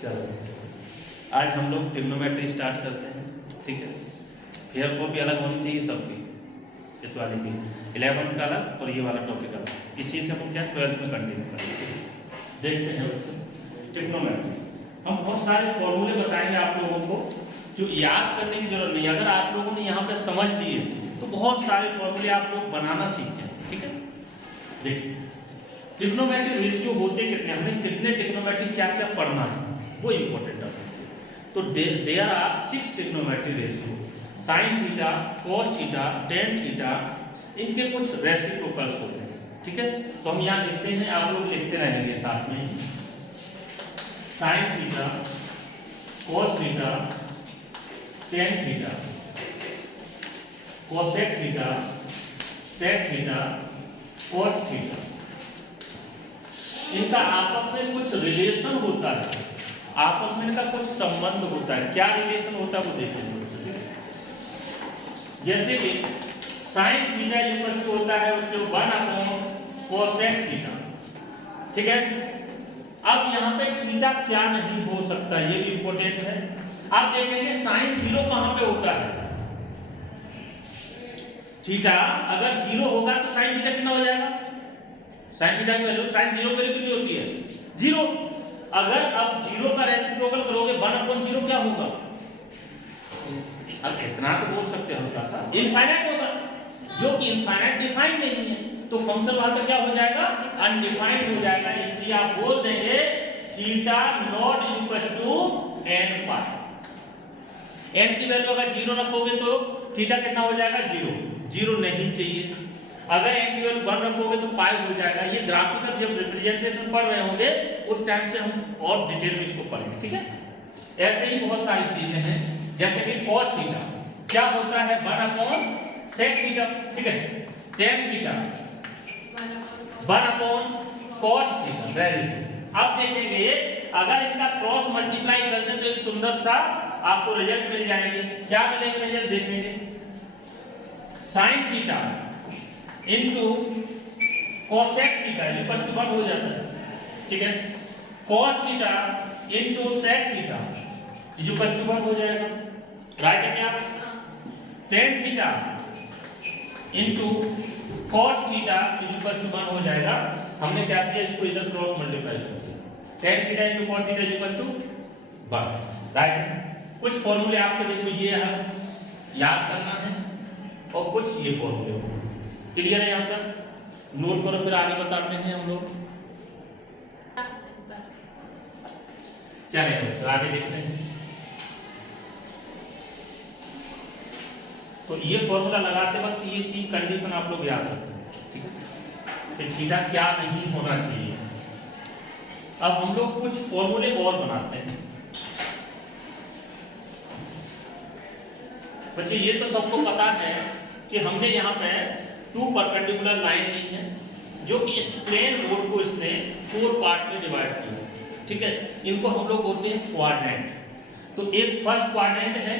चलो आज हम लोग ट्रिग्नोमेट्री स्टार्ट करते हैं, ठीक है। फेयर कॉपी अलग होनी चाहिए सबकी, इस वाले की 11th का अलग और ये वाला टॉपिक अलग। इसी से हम क्या 12th में कंटिन्यू करेंगे। देखते हैं ट्रिग्नोमेट्री। हम बहुत सारे फॉर्मूले बताएंगे आप लोगों को जो याद करने की जरूरत नहीं। अगर आप लोगों ने यहाँ पे समझ लिए तो बहुत सारे फॉर्मूले आप लोग बनाना सीख जाए, ठीक है। देखिए ट्रिग्नोमेट्री रेशियो होते कितने, हमें कितने ट्रिग्नोमेट्री क्या क्या पढ़ना है वो इम्पोर्टेंट है। तो there are 6 trigonometry ratio, sine theta, cos theta, tan theta, इनके कुछ रेसिप्रोकल्स होते हैं, ठीक है। तो हम यहाँ लिखते हैं, आप लोग लिखते रहेंगे साथ में। Sine theta, cos theta, tan theta, cosec theta, sec theta, cot theta, इनका आपस में कुछ रिलेशन होता है, आपस में इनका कुछ संबंध होता है। क्या रिलेशन होता है वो देखेंगे। जैसे कि साइन थीटा इक्वल टू होता है उसके 1 कोसेक थीटा, ठीक है। अब यहाँ पे थीटा क्या नहीं हो सकता, ये भी इंपॉर्टेंट है। आप देखेंगे साइन 0 कहाँ पे होता है, थीटा अगर 0 होगा तो साइन थीटा कितना हो जाएगा, साइन थीटा की वैल्यू साइन 0 पे कितनी होती है 0। अगर अब 0 का रेसिप्रोकल करोगे 1/0 क्या होगा, अब इतना तो बोल सकते हो हल्का सा, इनफाइनाइट होगा, जो कि इनफाइनाइट डिफाइंड नहीं है, तो फंक्शन वहां पे क्या हो जाएगा, अनडिफाइंड हो जाएगा। इसलिए आप बोल देंगे theta not equal to n pi. n की वैल्यू अगर 0 रखोगे तो थीटा कितना हो जाएगा 0 नहीं चाहिए। अगर n की वैल्यू 1 रखोगे तो पाई हो जाएगा। ये ग्राफिकल जब रिप्रेजेंटेशन पढ़ रहे होंगे उस टाइम से हम और डिटेल में इसको पढ़ेंगे, ठीक है। ऐसे ही बहुत सारी चीजें हैं, जैसे कि cos थीटा क्या होता है 1/sec थीटा, ठीक है। tan theta 1/cot theta, very good. अब देखेंगे अगर इनका क्रॉस मल्टीप्लाई कर दें तो एक सुंदर सा आपको रिजल्ट मिल जाएंगे। क्या मिलेंगे रिजल्ट देखेंगे, sin theta into cosec theta equal to 1 हो जाता है, ठीक है। cos theta into sec theta equal to 1 हो जाएगा, राइट है क्या। tan theta into cot theta equal to 1 हो जाएगा। हमने क्या किया, इसको इधर क्रॉस मल्टीप्लाई कर दिया, tan theta into cot theta equal to 1, right. कुछ फॉर्मूले आपको देखो ये है, याद करना है, और कुछ ये फॉर्मूले होंगे। क्लियर है यहाँ तक, नोट करो फिर आगे बताते हैं हम लोग। चलिए तो आगे देखते हैं। तो ये फॉर्मूला लगाते वक्त ये चीज कंडीशन आप लोग याद रखें, ठीक है, कि थीटा क्या नहीं होना चाहिए। अब हम लोग कुछ फॉर्मूले और बनाते हैं। बच्चे ये तो सबको पता है कि हमने यहाँ पे 2 परपेंडिकुलर लाइन ली है, जो कि इस प्लेन बोर्ड को इसने 4 पार्ट में डिवाइड किया, ठीक है। इनको हम लोग बोलते हैं क्वाड्रेंट। तो एक फर्स्ट क्वाड्रेंट है,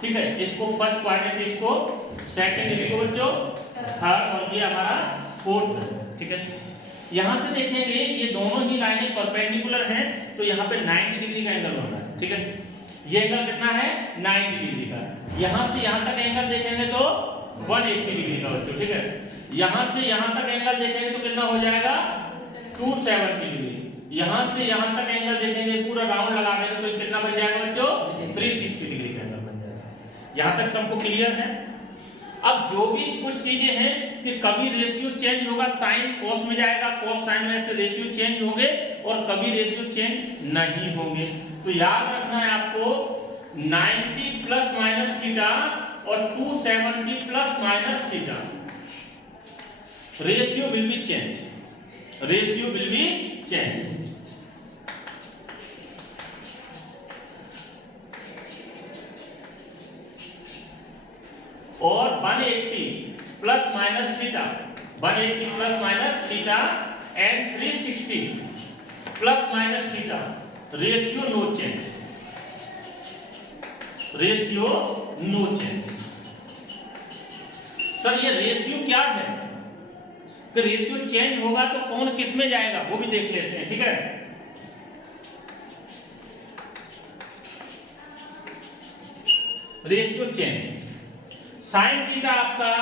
ठीक है, इसको फर्स्ट क्वाड्रेंट, इसको सेकंड, इसको जो थर्ड, और ये हमारा फोर्थ है, ठीक है। यहाँ से देखेंगे ये दोनों ही लाइनें परपेंडिकुलर हैं, तो यहाँ पे 90 डिग्री का एंगल होना है, ठीक है। ये एंगल कितना है 90 डिग्री का। यहाँ से यहाँ तक एंगल देखेंगे तो 180 डिग्री का बच्चों, ठीक है। यहाँ से यहाँ तक एंगल देखेंगे तो कितना हो जाएगा 270 डिग्री। यहाँ से यहाँ तक एंगल देखेंगे, पूरा राउंड लगा देंगे तो कितना बन जाएगा बच्चों 360 डिग्री का एंगल बन जाएगा। यहाँ तक सबको क्लियर है। अब जो भी कुछ चीजें हैं कि कभी रेशियो चेंज होगा, साइन कॉस में जाएगा, कॉस साइन में, ऐसे रेशियो चेंज होंगे, और कभी रेशियो चेंज नहीं होंगे। तो याद रखना है आपको 90 प्लस माइनस थीटा और 270 plus minus theta, ratio will be change, ratio will be change. और 180 plus minus theta, 180 plus minus theta and 360 plus minus theta, ratio no change, ratio no change. Sir ये ratio क्या है, कि ratio change होगा तो कौन किस में जाएगा वो भी देख लेते हैं, ठीक है। Ratio change. साइन थीटा आपका,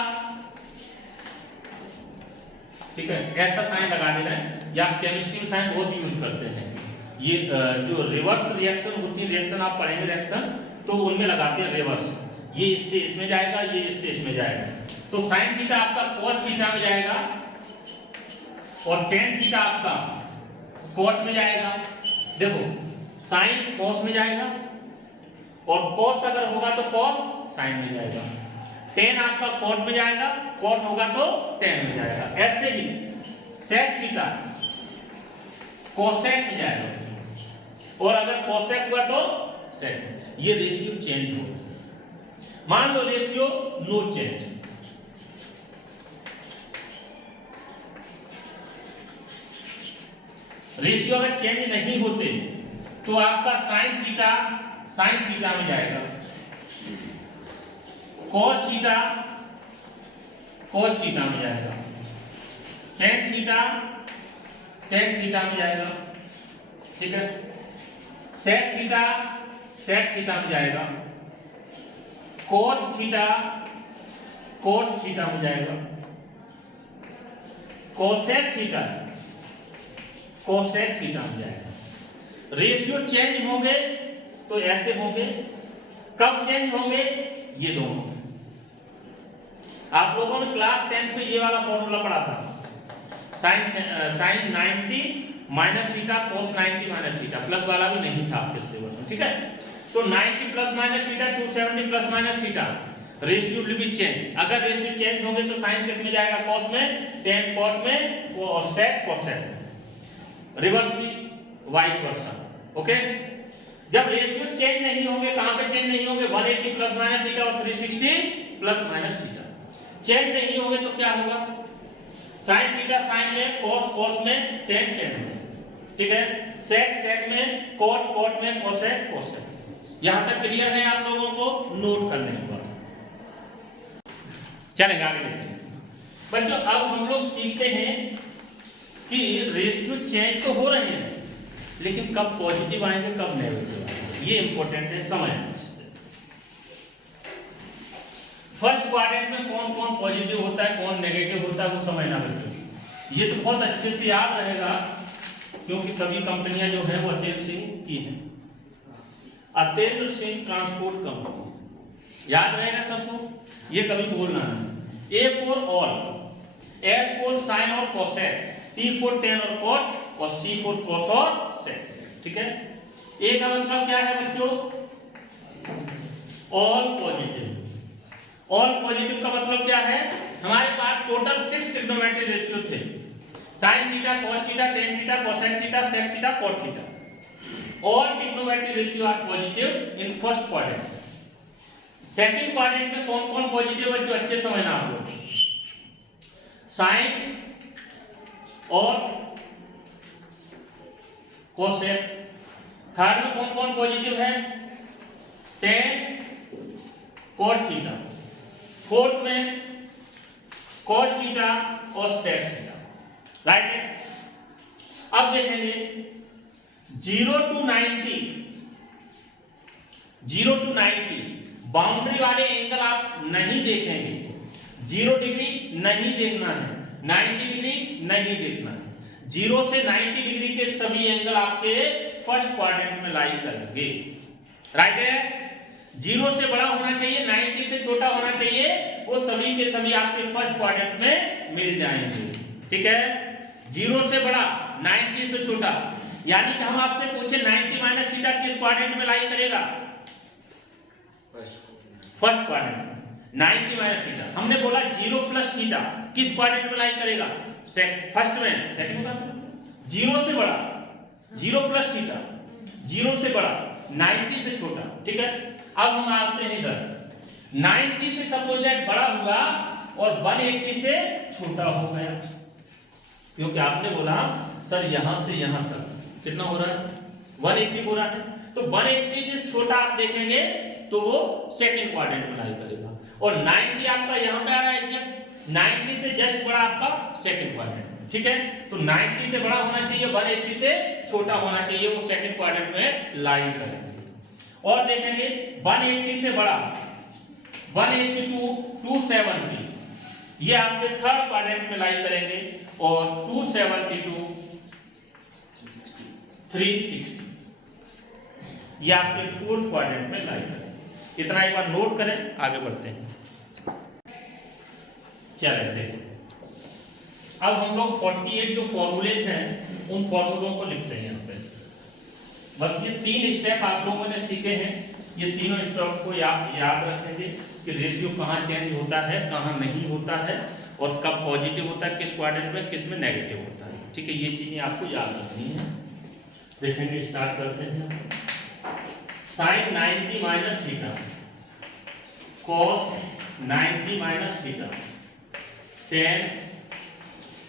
ठीक है, ऐसा साइन लगा देना है, या आप केमिस्ट्री में साइन बहुत यूज करते हैं। ये जो रिवर्स रिएक्शन होती है, रिएक्शन आप पढ़ेंगे रिएक्शन, तो उनमें लगाते हैं रिवर्स, ये इससे इसमें जाएगा, ये इससे इसमें जाएगा। तो साइन थीटा आपका कॉस थीटा में जाएगा और टेन थीटा आपका कॉट में जाएगा। देखो साइन कॉस में जाएगा और कॉस अगर होगा तो कॉस साइन में जाएगा, टेन आपका कॉट में जाएगा, कॉट होगा तो टेन में जाएगा। ऐसे ही सेक थीटा कोसेक में जाएगा और अगर कोसेक हुआ तो सेक। ये रेशियो चेंज होगा। मान लो रेशियो नो चेंज, रेशियो अगर चेंज नहीं होते तो आपका साइन थीटा में जाएगा, कॉस थीटा में जाएगा, टेन थीटा में जाएगा, ठीक है, सेक थीटा में जाएगा, कोट थीटा में जाएगा, कोसेक थीटा में जाएगा। रेशियो चेंज होंगे तो ऐसे होंगे। कब चेंज होंगे? ये दोनों। आप लोगों ने क्लास 10 में ये वाला फॉर्मूला पढ़ा था, sine 90 minus theta cos 90 minus theta, plus वाला भी नहीं था आपके सिलेबस में, ठीक है। तो 90 plus minus theta 270 plus minus theta, ratio will be change. अगर रेशियो चेंज होंगे तो साइन किस में जाएगा? कॉस में, टेन कॉट में, और सेक कोसेक। रिवर्स भी वाइस वर्सा, ओके। जब रेशियो चेंज नहीं होंगे, कहां पे चेंज नहीं होंगे? 180 प्लस माइनस थीटा और 360 प्लस माइनस थीटा। चेंज नहीं होंगे तो क्या होगा? साइन थीटा साइन में, कॉस में, टेन में, ठीक है, सेक में, कॉट में, कोसेक कोसेक। यहां तक क्लियर है आप लोगों को? नोट कर लें पर। चलेंगे आगे देखते हैं बच्चों। अब हम लोग सीखते हैं कि रेशियो चेंज तो हो रहे हैं, लेकिन कब पॉजिटिव आएंगे कब नेगेटिव आएंगे, ये इंपॉर्टेंट है, समझना। फर्स्ट क्वाड्रेंट में कौन कौन पॉजिटिव होता है, कौन नेगेटिव होता है, वो समझना बच्चों। ये तो बहुत अच्छे से याद रहेगा, क्योंकि सभी कंपनियां जो हैं वो अतेंद्र सिंह की हैं, अतेंद्र सिंह ट्रांसपोर्ट कंपनी, याद रहेगा सबको। ये कभी भूलना नहीं। A for all, S for sine और कोसेक, टी फॉर टेन और कॉट, और सी फॉर कॉस और सेक, ठीक है। ए का मतलब क्या है बच्चों? All positive. ऑल पॉजिटिव का मतलब क्या है? हमारे पास टोटल 6 ट्रिग्नोमेट्रिक रेशियो थे, sine theta, cos theta, tan theta, cosec theta, sec theta, cot theta. All trigonometric ratio are positive in first quadrant. Second quadrant में कौन कौन पॉजिटिव है जो अच्छे समझना आप लोग? साइन और कोसेक। थर्ड में कौन कौन पॉजिटिव है? Tan, cot theta. फोर्थ में कॉस थीटा और सेक थीटा, राइट है। अब देखेंगे 0 to 90 बाउंड्री वाले एंगल आप नहीं देखेंगे। 0 डिग्री नहीं देखना है, 90 डिग्री नहीं देखना है। 0 से 90 डिग्री के सभी एंगल आपके फर्स्ट क्वाड्रेंट में लाई करेंगे, राइट है। 0 से बड़ा होना चाहिए, 90 से छोटा होना चाहिए, वो सभी के सभी आपके फर्स्ट क्वाड्रेंट में मिल जाएंगे, ठीक है। 0 से बड़ा, 90 से छोटा, यानी कि हम आपसे पूछे 90 माइनस थीटा किस क्वाड्रेंट में लाई करेगा? First quadrant. 90 माइनस थीटा हमने बोला 0 प्लस थीटा किस क्वाड्रेंट में लाई करेगा? फर्स्ट में, सेकंड होगा। 0 से बड़ा, 0 प्लस थीटा, 0 से बड़ा, 90 से छोटा, ठीक है। अब हम आते हैं इधर, 90 से सपोज दैट बड़ा हुआ और 180 से छोटा हो गया, क्योंकि आपने बोला सर यहां से यहां तक कितना हो रहा है? 180 हो रहा है। तो 180 से छोटा आप देखेंगे तो वो सेकंड क्वाड्रेंट में लाई करेगा, और 90 आपका यहां पे आ रहा है, 90 से जस्ट बड़ा आपका सेकंड क्वाड्रेंट, ठीक है। तो 90 से बड़ा होना चाहिए, 180 से छोटा होना चाहिए, वो सेकंड क्वाड्रेंट में लाई करेंगे। और देखेंगे 180 से बड़ा 182 270 ये आपके थर्ड क्वाड्रेंट में लाई करेंगे और 272 360 ये आपके फोर्थ क्वाड्रेंट में लाई करेंगे। इतना एक बार नोट करें, आगे बढ़ते हैं। चलिए देखिए, अब हम लोग 48 जो फॉर्मूलेज हैं उन फॉर्मूलों को लिखते हैं यहाँ पे। बस ये 3 स्टेप आप लोगों ने सीखे हैं, ये तीनों स्टेप को याद रखेंगे कि रेशियो कहाँ चेंज होता है, कहाँ नहीं होता है, और कब पॉजिटिव होता है, किस क्वाड्रेंट में, किस में नेगेटिव होता है। ठीक है, ये चीजें आपको याद रखनी है। देखेंगे, स्टार्ट करते हैं। Sine 90 minus theta, cos 90 minus theta, tan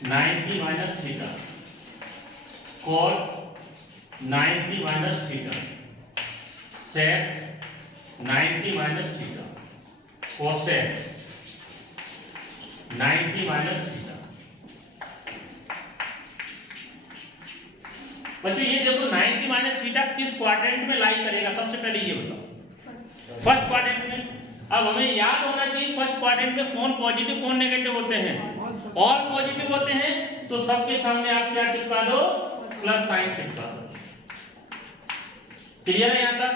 90 minus theta, cot 90 minus theta, sec 90 minus theta, cosec 90 minus theta. बच्चों ये देखो 90 माइनस थीटा किस क्वाड्रेंट में लाई करेगा, सबसे पहले ये बताओ। फर्स्ट क्वाड्रेंट में। अब हमें याद होना चाहिए फर्स्ट क्वाड्रेंट में कौन पॉजिटिव कौन नेगेटिव होते हैं। ऑल पॉजिटिव होते हैं तो सबके सामने आप क्या चिपका दो, प्लस साइन चिपका दो। क्लियर है यहां तक।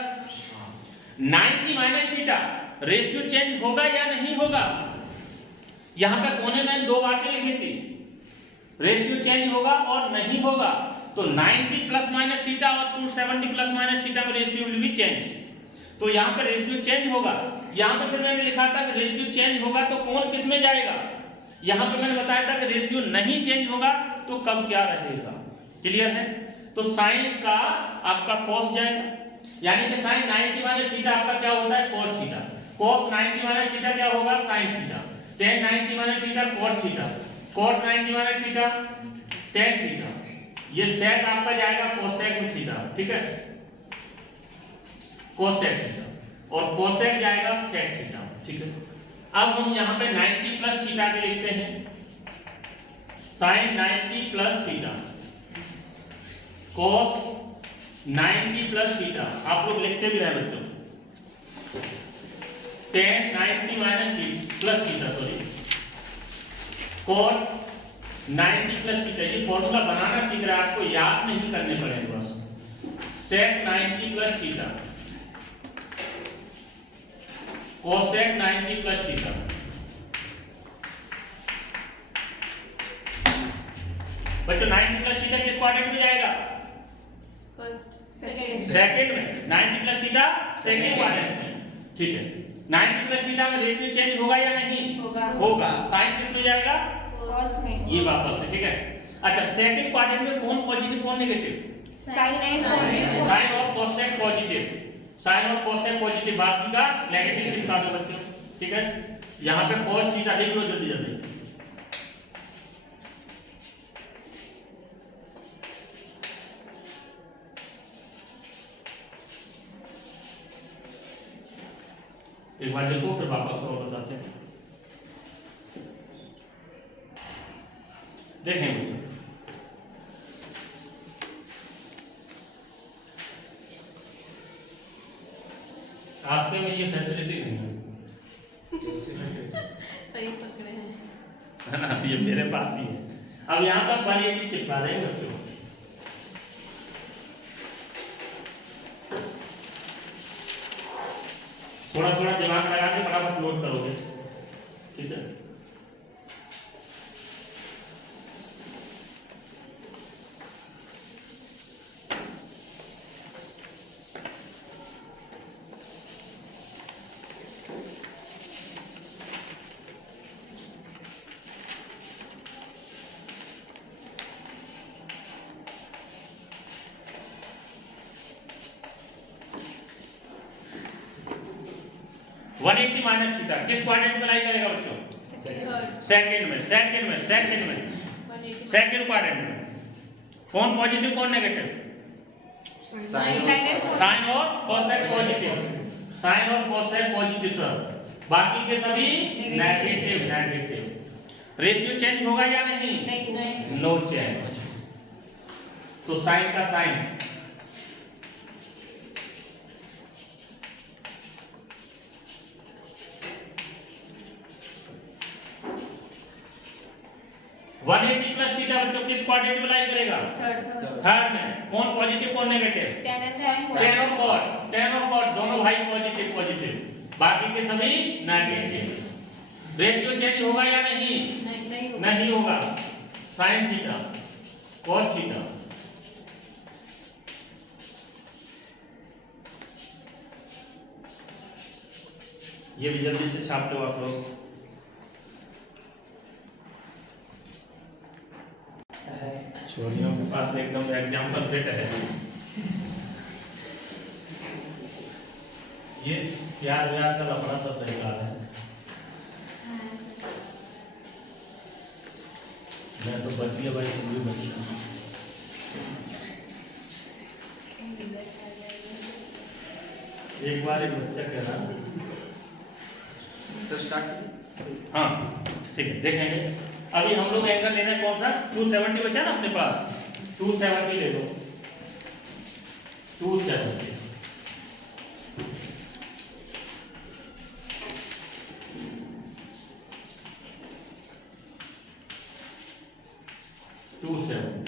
90 माइनस थीटा रेशियो चेंज होगा या नहीं होगा। यहां पे कोने में 2 बातें लिखी थी, रेशियो चेंज होगा और नहीं होगा। तो 90 प्लस माइनस थीटा और 270 प्लस माइनस थीटा में रेशियो विल बी चेंज। तो यहाँ पे रेशियो चेंज होगा। यहाँ पे फिर मैंने लिखा था कि रेशियो चेंज होगा तो कौन किस में जाएगा। यहाँ पे मैंने बताया था कि रेशियो नहीं चेंज होगा तो कब क्या रहेगा। क्लियर है। तो साइन का आपका कॉस जाएगा, यानी कि साइन 90 माइनस थीटा आपका क्या होता है, cos theta. Cos 90 minus theta क्या होगा, sine theta. Tan 90 minus theta, cot theta. Cot 90 minus theta, tan theta. ये सेक आपका जाएगा कोसेक थीटा। ठीक है, कोसेक थीटा और कोसेक जाएगा सेक थीटा। ठीक है, अब हम यहाँ पे 90 प्लस थीटा के लिखते हैं। Sine 90 plus theta, cos 90 plus theta. आप लोग लिखते भी रहे बच्चों। Tan 90 minus plus theta, sorry, cot 90 plus theta. ये फॉर्मूला बनाना सीख रहा है, आपको याद नहीं करने पड़ेंगे बस। Sec 90 plus theta, cosec 90 plus theta. बच्चों 90 प्लस थीटा किस क्वाड्रेंट में जाएगा, सेकंड में। 90 प्लस थीटा सेकंड क्वाड्रेंट में। ठीक है, 90 प्लस थीटा में रेशियो चेंज होगा या नहीं होगा। साइन किस में जाएगा, ये वापस है। ठीक है, अच्छा सेकंड क्वाड्रेंट में कौन पॉजिटिव कौन नेगेटिव, साइन और कोसेक पॉजिटिव। साइन और कोसेक पॉजिटिव, बाकी का नेगेटिव चिपका दो बच्चों। ठीक है, यहाँ पे cos थीटा लिख लो जल्दी जल्दी। एक बार देखो फिर वापस और बताते हैं। देखें बच्चों, आपके में ये फैसिलिटी नहीं है। सही पकड़े हैं, है ना, ये मेरे पास ही है। अब यहाँ पर 180 चिपका देंगे बच्चों। थोड़ा थोड़ा दिमाग लगा के फटाफट नोट करोगे। ठीक है, माइनस थीटा किस क्वाड्रेंट में लाई करेगा बच्चों, सेकंड में। सेकंड क्वाड्रेंट में कौन पॉजिटिव कौन नेगेटिव, साइन और कोसेक पॉजिटिव। साइन और कोसेक पॉजिटिव सर, बाकी के सभी नेगेटिव। रेशियो चेंज होगा या नहीं, नो चेंज। तो साइन का साइन, क्वाड्रेंट में लाई करेगा? थर्ड में। कौन पॉजिटिव कौन नेगेटिव? टेन और कॉट दोनों भाई पॉजिटिव, बाकी के सभी नेगेटिव। रेशियो चेंज होगा या नहीं? नहीं होगा। साइन थीटा कॉस थीटा ये भी जल्दी से छाप दो आप लोग। छोरियों के पास एकदम एग्जाम्पल सेट है। ये प्यार का लफड़ा सब बेकार है। मैं तो बच गया भाई, तुम भी बच गया। एक बार एक बच्चा कह रहा सर स्टार्ट। हाँ ठीक है, देखेंगे। अभी हम लोग एंगल लेना है कौन सा? 270 बचा ना अपने पास, 270 ले लो। 270 270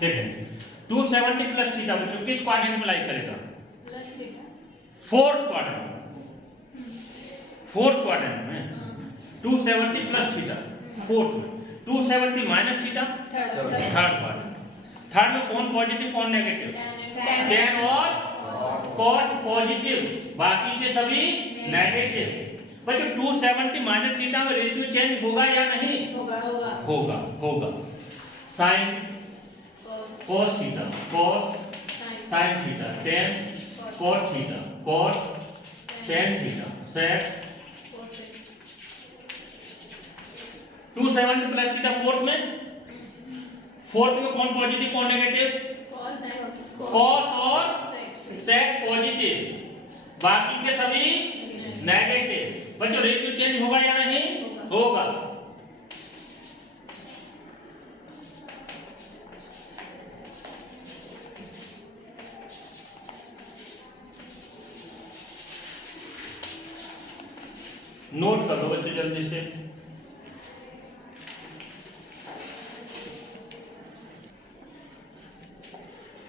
देखें। 270 प्लस थीटा बच्चों किस क्वाड्रेंट में लाई करेगा? फोर्थ क्वाड्रेंट में। 270 प्लस थीटा फोर्थ में, 270 minus theta third quadrant. Third में कौन पॉजिटिव कौन नेगेटिव? टेन और कॉट पॉजिटिव, बाकी के सभी नेगेटिव। बच्चों 270 माइनस थीटा में रेशियो चेंज होगा या नहीं? होगा। Sine cos theta cos sin theta tan cot theta cot tan theta sec 270 plus theta fourth में कौन पॉजिटिव कौन नेगेटिव? cos और sec पॉजिटिव, बाकी के सभी नेगेटिव। बच्चों रेशियो चेंज होगा या नहीं? होगा। नोट कर लो बच्चों जल्दी से।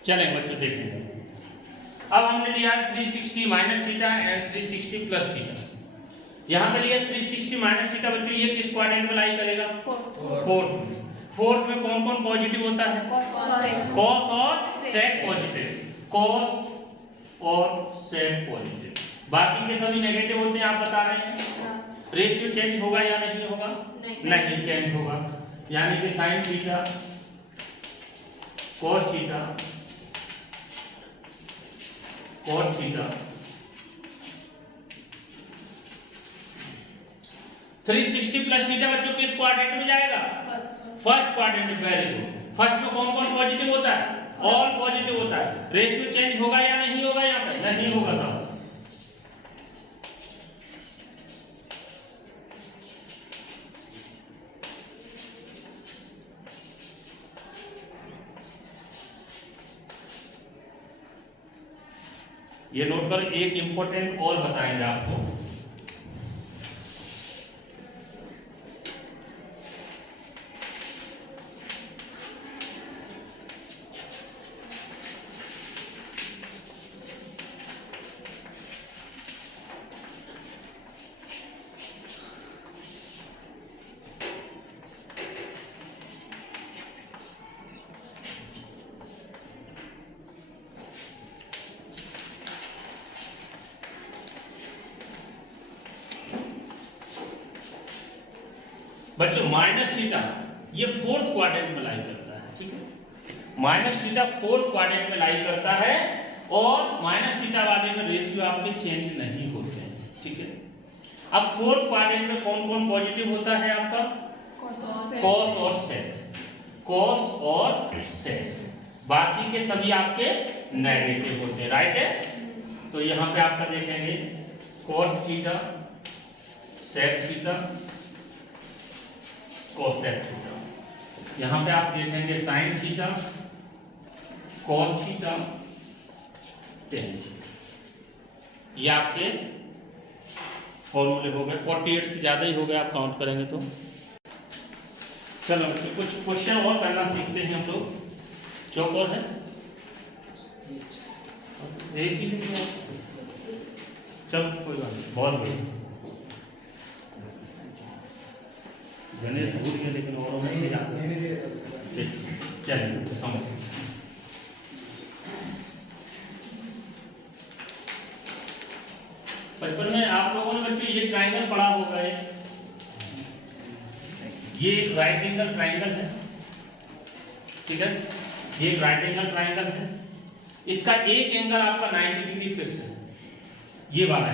चलें बच्चों देखेंगे। अब हमने लिया 360 minus theta and 360 plus theta. यहाँ पे लिया 360 माइनस थीटा बच्चों, ये किस क्वाड्रेंट में लाई करेगा? फोर्थ में कौन कौन पॉजिटिव होता है? कॉस और सेक पॉजिटिव, कॉस और सेक पॉजिटिव, बाकी के सभी नेगेटिव होते हैं। आप बता रहे हैं रेशियो चेंज होगा या नहीं होगा? नहीं चेंज होगा। यानी कि sine theta cos theta cot theta 360 plus theta बच्चों किस क्वाड्रेंट में जाएगा? फर्स्ट क्वाड्रेंट में। Very good. फर्स्ट में कौन कौन पॉजिटिव होता है? ऑल पॉजिटिव होता है। रेशियो चेंज होगा या नहीं होगा? यहाँ पे नहीं होगा था। ये नोट कर, एक इंपॉर्टेंट और बताएंगे आपको। बच्चों माइनस थीटा ये फोर्थ क्वाड्रेंट में लाई करता है, ठीक है। माइनस थीटा फोर्थ क्वाड्रेंट में लाई करता है और माइनस थीटा वाले में रेशियो आपके चेंज नहीं होते हैं, ठीक है। अब फोर्थ क्वाड्रेंट में कौन कौन पॉजिटिव होता है आपका? कॉस और सेक, कॉस और सेक। बाकी के सभी आपके नेगेटिव होते हैं, राइट है। तो यहाँ पे आपका देखेंगे cot theta, sec theta, cosec theta. यहाँ पे आप देखेंगे sin theta, cos theta, tan theta. ये आपके फॉर्मूले हो गए। 48 से ज्यादा ही हो गए आप काउंट करेंगे तो। चलो बच्चों कुछ क्वेश्चन और करना सीखते हैं हम लोग। चौक और है एक ही लिखना है। चल कोई बात नहीं, बहुत बढ़िया। गणेश भूल गए लेकिन और नहीं जाते। चलिए समझ। बचपन में आप लोगों ने बच्चे ये ट्राइंगल पढ़ा होगा, ये एक राइट एंगल ट्राइंगल है, ठीक है। ये एक राइट एंगल ट्राइंगल है, इसका एक एंगल आपका 90 डिग्री फिक्स है। ये वाला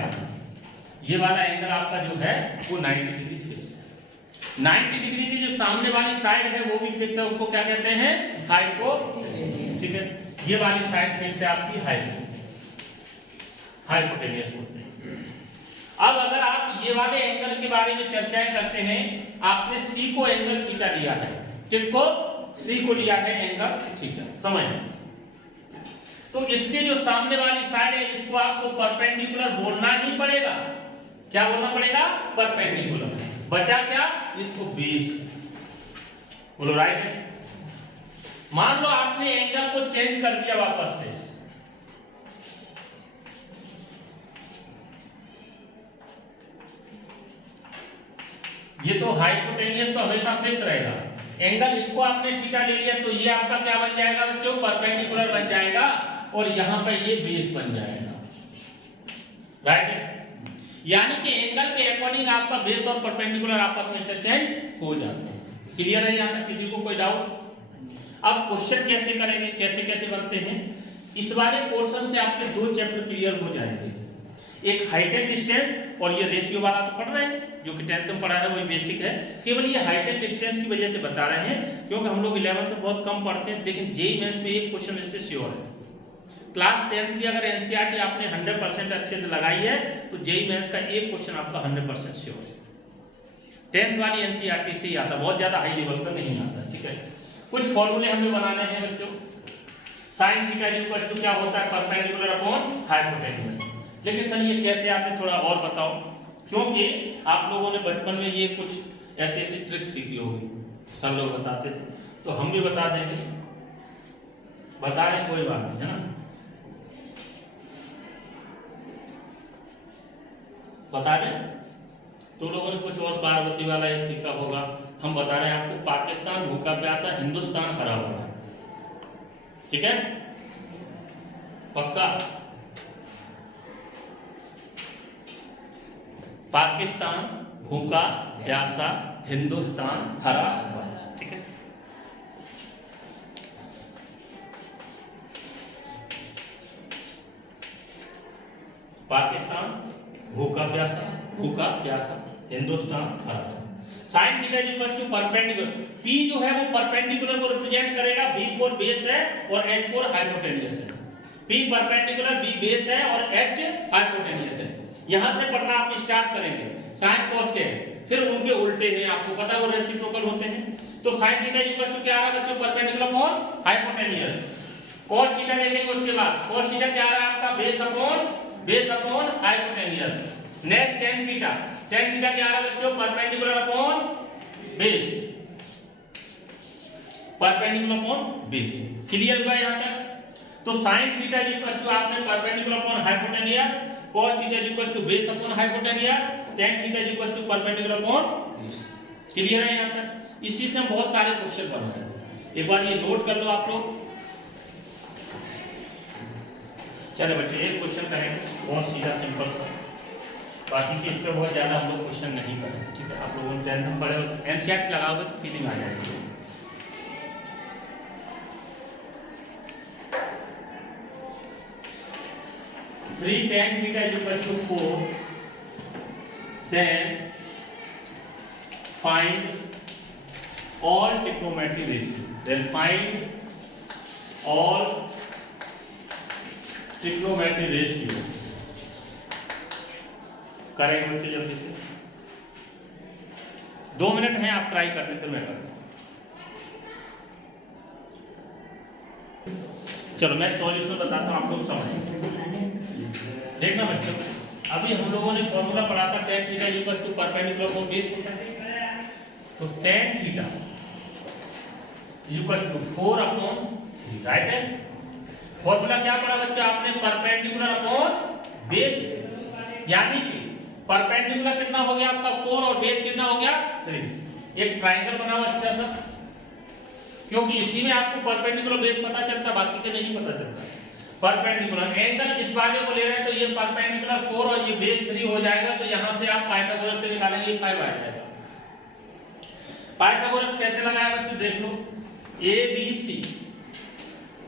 एंगल आपका जो है वो 90 डिग्री फिक्स है। 90 डिग्री की जो सामने वाली साइड है वो भी फिक्स है, उसको क्या कहते हैं, हाइपोटेन्यूस, ठीक है। ये वाली साइड फिक्स है आपकी हाइपोटेन्यूस बोलते हैं। अब अगर आप ये वाले एंगल के बारे में चर्चाएं करते हैं, आपने सी को एंगल थीटा लिया है, किसको, सी को लिया है एंगल थीटा, समझ। तो इसके जो सामने वाली साइड है इसको आपको परपेंडिकुलर बोलना ही पड़ेगा। क्या बोलना पड़ेगा, परपेंडिकुलर। बचा क्या, इसको बेस बोलो, राइट है। मान लो आपने एंगल को चेंज कर दिया वापस से, ये तो हाइपोटेन्यूस तो हमेशा फिक्स रहेगा। एंगल इसको आपने थीटा ले लिया तो ये आपका क्या बन जाएगा बच्चों, परपेंडिकुलर बन जाएगा, और यहां पे ये बेस बन जाएगा, राइट है। यानी कि एंगल के अकॉर्डिंग आपका बेस और परपेंडिकुलर आपस में इंटरचेंज हो जाते हैं। क्लियर है यहाँ तक, किसी को कोई डाउट? अब क्वेश्चन कैसे करेंगे, कैसे कैसे बनते हैं, इस वाले पोर्शन से आपके दो चैप्टर क्लियर हो जाएंगे। एक हाइट एंड डिस्टेंस, और ये रेशियो वाला तो पढ़ रहे हैं जो कि 10th में पढ़ा है, वही बेसिक है। केवल ये हाइट एंड डिस्टेंस की वजह से बता रहे हैं क्योंकि हम लोग 11th में बहुत कम पढ़ते हैं, लेकिन जेईई मेंस में एक क्वेश्चन इससे श्योर है। क्लास 10th की अगर एनसीईआरटी आपने 100% अच्छे से लगाई है तो जेईई मेंस का एक क्वेश्चन आपका 100% श्योर है। 10th वाली एनसीईआरटी से ही आता, बहुत ज्यादा हाई लेवल पर नहीं आता, ठीक है। कुछ फॉर्मूले हमें बनाने हैं बच्चों। sin थीटा इक्वल टू क्या होता है, परपेंडिकुलर अपॉन हाइपोटेन्यूस। लेकिन सर ये कैसे आपने थोड़ा और बताओ, क्योंकि आप लोगों ने बचपन में ये कुछ ऐसी ऐसी ट्रिक सीखी होगी, सर लोग बताते थे, तो हम भी बता देंगे, बता रहे कोई बात नहीं, है ना। बता दें, तो लोगों ने कुछ और पार्वती वाला एक सीखा होगा, हम बता रहे हैं आपको, पाकिस्तान भूखा प्यासा हिंदुस्तान हरा हुआ, ठीक है, पक्का। पाकिस्तान भूखा प्यासा हिंदुस्तान हरा हुआ, ठीक है। पाकिस्तान भूखा प्यासा हिंदुस्तान हरा। Sine theta equal to perpendicular, P जो है वो परपेंडिकुलर को रिप्रेजेंट करेगा, B फोर बेस है और H फोर हाइपोटेन्यूस है। P परपेंडिकुलर, B बेस है और H हाइपोटेन्यूस है। यहां से पढ़ना आप स्टार्ट करेंगे, साइन cos tan, फिर उनके उल्टे हैं, आपको पता है वो रेसिप्रोकल होते हैं। तो साइन थीटा इक्वल टू क्या आ रहा है बच्चों, perpendicular upon hypotenuse. cos theta देखेंगे उसके बाद, cos थीटा क्या आ रहा है आपका, base upon hypotenuse. Next tan theta क्या आ रहा है बच्चों, परपेंडिकुलर अपॉन बेस। क्लियर हुआ यहां तक? तो sin थीटा इक्वल टू आपने perpendicular upon hypotenuse, cos theta equal to base upon hypotenuse, tan theta equal to perpendicular upon base. Clear है यहां तक? इसी से हम बहुत सारे क्वेश्चन बन रहे हैं, एक बार ये नोट कर लो आप लोग। चलो बच्चे एक क्वेश्चन करेंगे, बहुत सीधा सिंपल सा, बाकी कि इस पे बहुत ज्यादा हम लोग क्वेश्चन नहीं करें, ठीक है। आप लोगों ने 10th में पढ़े, एनसीईआरटी लगाओगे तो फीलिंग आ जाएगी। Three tan theta equal to 4, then find all trigonometric ratio, then find all trigonometry ratio करेंगे बच्चे जल्दी से। 2 मिनट हैं, आप ट्राई करने फिर मैं करता हूं। चलो मैं सॉल्यूशन बताता हूं, आप लोग समझ देखना बच्चों। अभी हम लोगों ने फॉर्मूला पढ़ा था tan theta equal to perpendicular upon base होता है। तो tan theta equal to 4 upon 3, right है। फॉर्मूला क्या पढ़ा बच्चा आपने? परपेंडिकुलर अपॉन बेस, यानी कि परपेंडिकुलर कितना हो गया आपका 4 और बेस कितना हो गया 3। एक ट्रायंगल बनाओ अच्छा सा, क्योंकि इसी में आपको परपेंडिकुलर बेस पता चलता, बाकी के नहीं पता चलता। परपेंडिकुलर एंगल इस वाले को ले रहे हैं तो ये परपेंडिकुलर 4 और ये बेस 3 हो जाएगा, तो यहां से आप पाइथागोरस से निकालेंगे 5 आ जाएगा। पाइथागोरस कैसे लगाया बच्चों देख लो, A B C.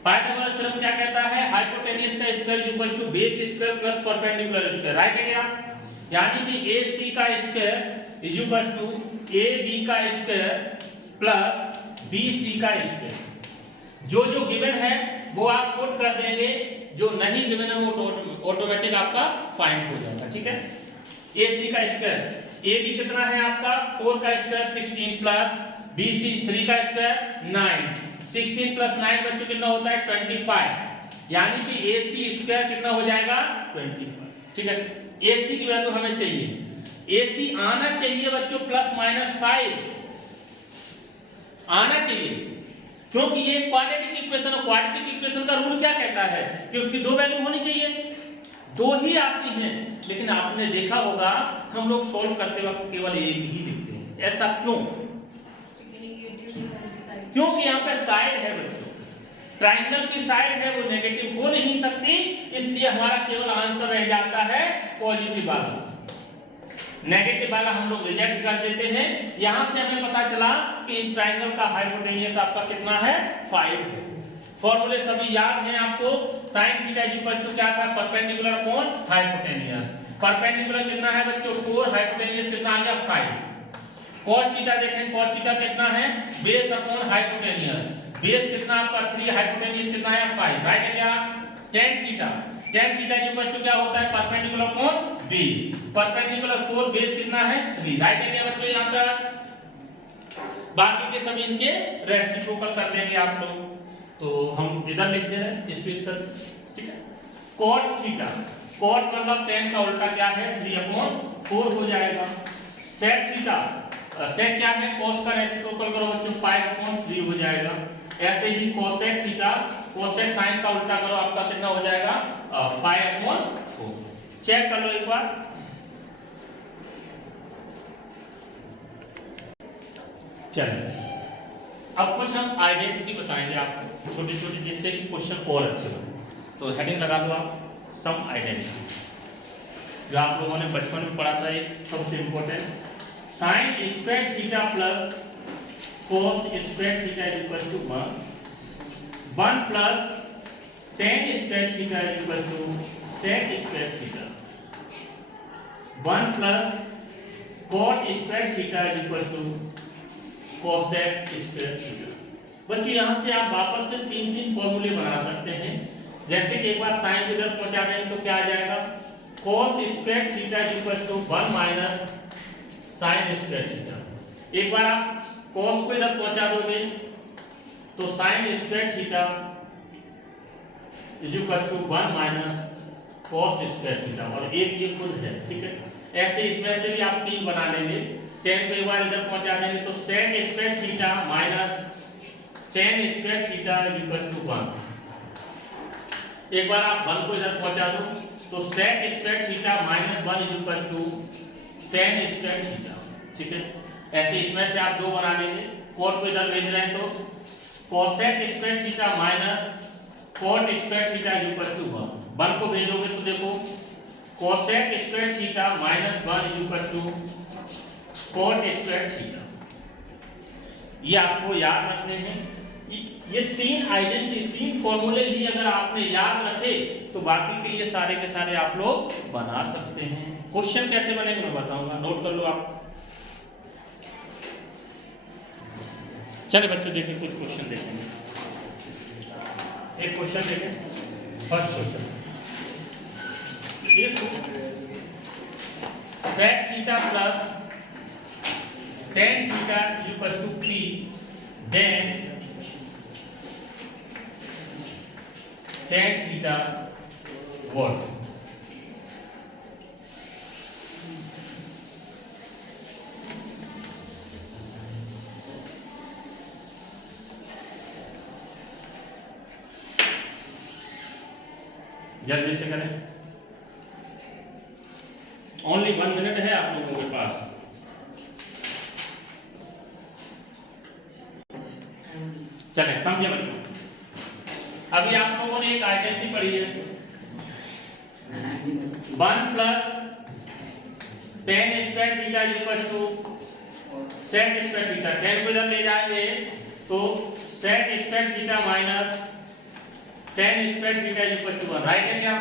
Pythagoras theorem क्या कहता है? हाइपोटेन्यूज का square equal to base square plus perpendicular square, right है क्या? यानी कि ए सी का square is equal to A B का स्क्वायर प्लस बी सी का स्क्वायर। जो जो गिवन है वो आप पुट कर देंगे, जो नहीं गिवन है वो ऑटोमेटिक आपका फाइंड हो जाएगा, ठीक है। ए सी का स्क्वायर, ए बी कितना है आपका 4 का स्क्वायर 16 प्लस बी सी 3 का स्क्वायर 9, 16 प्लस 9 बच्चों कितना होता है 25, यानी कि ए सी स्क्वायर कितना हो जाएगा 25, ठीक है। ए सी की वैल्यू हमें चाहिए, ए सी आना चाहिए बच्चों ±5 आना चाहिए, क्योंकि ये क्वाड्रेटिक इक्वेशन है। क्वाड्रेटिक इक्वेशन का रूल क्या कहता है कि उसकी 2 वैल्यू होनी चाहिए, 2 ही आती हैं, लेकिन आपने देखा होगा हम लोग सॉल्व करते वक्त केवल एक ही लिखते हैं। ऐसा क्यों? क्योंकि यहाँ पे साइड है बच्चों, ट्राइंगल की साइड है वो नेगेटिव हो नहीं सकती, इसलिए हमारा केवल आंसर रह जाता है पॉजिटिव वाला। नेगेटिव वाला हम लोग रिजेक्ट कर देते हैं। यहां से हमें पता चला कि इस ट्रायंगल का हाइपोटेन्यूज आपका कितना है 5 है। फॉर्मूले सभी याद हैं आपको। sin थीटा इक्वल टू क्या था? Perpendicular upon hypotenuse. परपेंडिकुलर कितना है बच्चों 4, हाइपोटेन्यूज कितना आ गया 5। cos थीटा देखें, cos थीटा कितना है बेस अपॉन हाइपोटेन्यूज, बेस कितना आपका 3, हाइपोटेन्यूज कितना है 5, राइट है क्या। tan थीटा इक्वल टू क्या होता है perpendicular upon base, perpendicular 4 base कितना है 3, राइट है क्या बच्चों। यहां तक बाकी के सभी इनके रेसिप्रोकल कर देंगे आप लोग, तो हम इधर लिख दे रहे हैं स्पेशल, ठीक है। cot थीटा, cot मतलब tan का उल्टा क्या है 3/4 हो जाएगा। sec थीटा, sec क्या है cos का रेसिप्रोकल करो बच्चों 5/3 हो जाएगा। ऐसे ही cosec थीटा, cosec sin का उल्टा करो आपका कितना हो जाएगा 5/4। चेक कर लो एक बार। चलिए अब कुछ हम आइडेंटिटी बताएंगे आपको छोटी छोटी, जिससे कि क्वेश्चन और अच्छे बने। तो हेडिंग लगा दो आप, सम आइडेंटिटी, जो आप लोगों ने बचपन में पढ़ा था, एक सबसे important. sin square theta plus cos square theta equal to 1 plus tan square theta equal to sec square theta, 1 plus cot square theta equal to cosec square theta. बच्चों यहाँ से आप वापस से 3 फॉर्मूले बना सकते हैं। जैसे कि एक बार साइन इधर पहुंचा देंगे तो क्या आ जाएगा cos square theta equal to 1 minus sin square theta. एक बार आप cos को इधर पहुंचा दोगे तो sin square theta equal to 1 minus cos square theta, और एक ये खुद है, ठीक है। ऐसे इसमें से भी आप 3 बना लेंगे। tan को एक बार इधर पहुंचा देंगे तो sec square theta minus tan square theta equal to 1। एक बार आप 1 को इधर पहुंचा दो तो sec square theta minus 1 equal to tan square theta, ठीक है। ऐसे इसमें से आप 2 बना लेंगे। cot को इधर भेज रहे हैं तो cosec square theta minus cot square theta equal to 1 को भेजोगे तो देखो cosec square theta minus 1 equal to cot square theta. ये आपको याद रखने हैं। ये 3 आइडेंटिटी, 3 फॉर्मूले ही अगर आपने याद रखे तो बाकी के ये सारे के सारे आप लोग बना सकते हैं। क्वेश्चन कैसे बनेंगे मैं बताऊंगा, नोट कर लो आप। चलिए बच्चों देखिए कुछ क्वेश्चन देखेंगे। एक क्वेश्चन देखें, first question, if sec theta plus tan theta equal to p, then tan theta what? जल्दी से करें, ओनली 1 मिनट है आप लोगों के पास। चलें, समझे बच्चों, अभी आप लोगों ने एक आइडेंटिटी पढ़ी है, 1 plus tan square theta equal to sec square theta, tan को इधर ले जाएंगे तो sec square theta minus tan square theta equal to 1, right है क्या?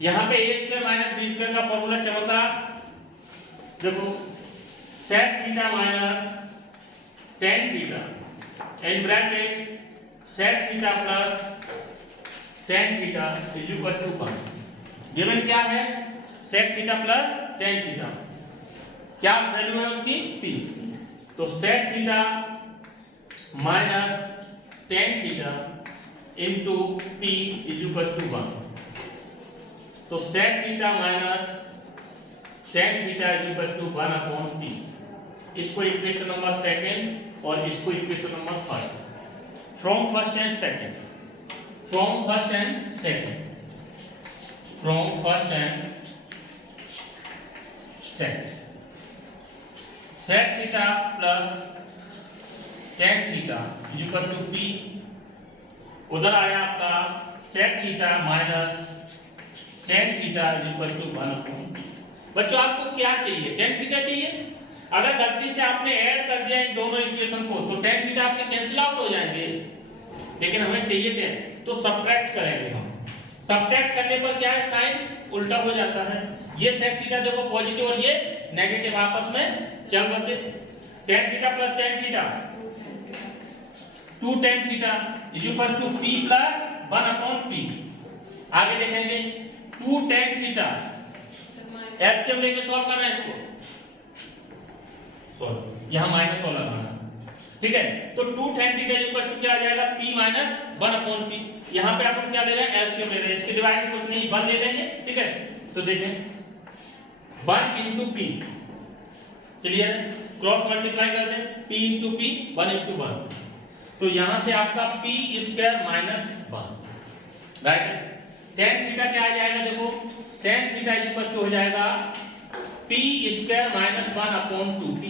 यहाँ पे a square minus b square का फॉर्मूला चलता, देखो sec theta minus tan theta in bracket sec theta plus tan theta is equal to 1। Given क्या है? sec theta plus tan theta, क्या वैल्यू है उसकी? p। तो sec theta minus tan theta into p is equal to 1। तो sec theta minus tan theta is equal to 1 upon p। इसको equation number second और इसको equation number first, from first and second, from first and second, from first and second. sec theta plus tan theta is equal to p, उधर आया आपका sec theta minus tan theta is equal to 1 upon p। बच्चों आपको क्या चाहिए? tan theta चाहिए। अगर गलती से आपने ऐड कर दिया इन दोनों इक्वेशन को तो tan थीटा आपके कैंसिल आउट हो जाएंगे, लेकिन हमें चाहिए tan, तो सब्ट्रैक्ट करेंगे हम। सब्ट्रैक्ट करने पर क्या है? साइन उल्टा हो जाता है, ये sec थीटा देखो पॉजिटिव और ये नेगेटिव आपस में चल बसे। tan theta plus tan theta 2 tan theta is equal to p plus 1 upon p। आगे देखेंगे 2 tan थीटा, एलसीएम लेके सॉल्व कर रहे हैं इसको, सॉल्व यहां माइनस वाला लगाना, ठीक है। तो 2 tan theta is equal to क्या आ जाएगा? p minus 1 upon p। यहां पे अपन क्या ले रहे हैं? एलसीएम ले रहे हैं, इसके डिवाइड में कुछ नहीं, 1 ले लेंगे, ठीक है। तो देखें 1 into p, क्लियर है, क्रॉस मल्टीप्लाई कर दें, p into p 1 into 1, तो यहां से आपका p square minus 1, right. tan theta क्या आ जाएगा? देखो tan theta is equal to हो जाएगा p square minus 1 upon 2p।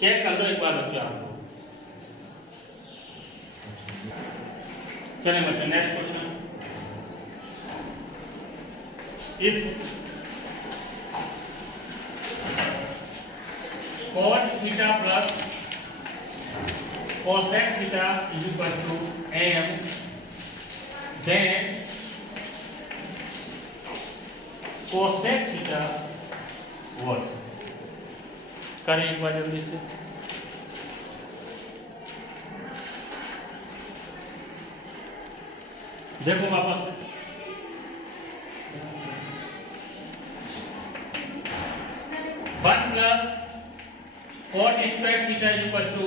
Check कर लो एक बार बच्चों आप लोग। चलें बच्चों, next question, if cot theta plus cosec theta is equal to m, then cosec theta what? करें एक बार जल्दी से। देखो वापस 1 plus cot square theta is equal to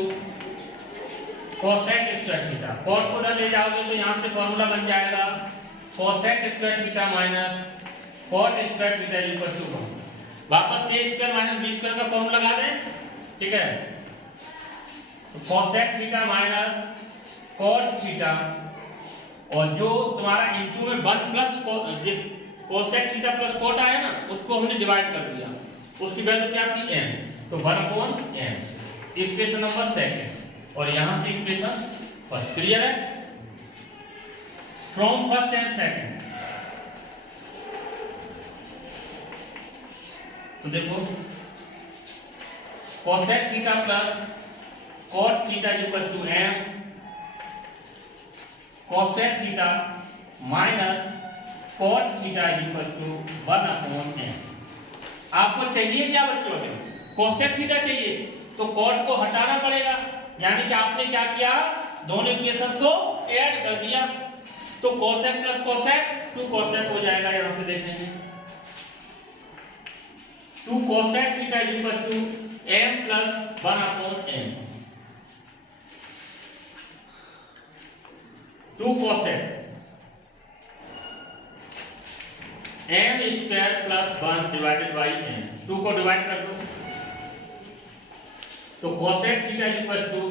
cosec square theta. cot को उधर ले जाओगे तो यहाँ से फॉर्मूला बन जाएगा cosec square theta minus cot square theta is equal to 1। वापस a square minus b square का फॉर्मूला लगा दें, ठीक है। तो cosec theta minus cot theta, और जो तुम्हारा इंटू में 1 plus cosec theta plus cot आया ना, उसको हमने डिवाइड कर दिया, उसकी वैल्यू क्या थी? m, तो 1 upon m, equation number second, और यहां से इक्वेशन फर्स्ट। क्लियर है? फ्रॉम फर्स्ट एंड सेकंड, तो देखो cosec theta plus cot theta is equal to m, cosec theta minus cot theta is equal to 1 upon m। आपको चाहिए क्या बच्चों? अभी cosec थीटा चाहिए, तो cot को हटाना पड़ेगा, यानी कि आपने क्या किया? दोनों इक्वेशन को ऐड कर दिया तो कोसेक प्लस कोसेक 2 कोसेक हो जाएगा। यहां से देखेंगे 2 cosec theta is equal to m plus 1 upon m। 2 cosec m square plus 1 divided by m। 2 को डिवाइड कर दो तो cosec theta is equal to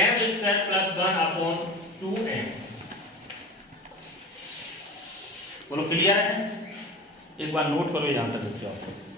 m square plus 1 upon 2m। बोलो क्लियर है? एक बार नोट करो यहां तक बच्चों आपको।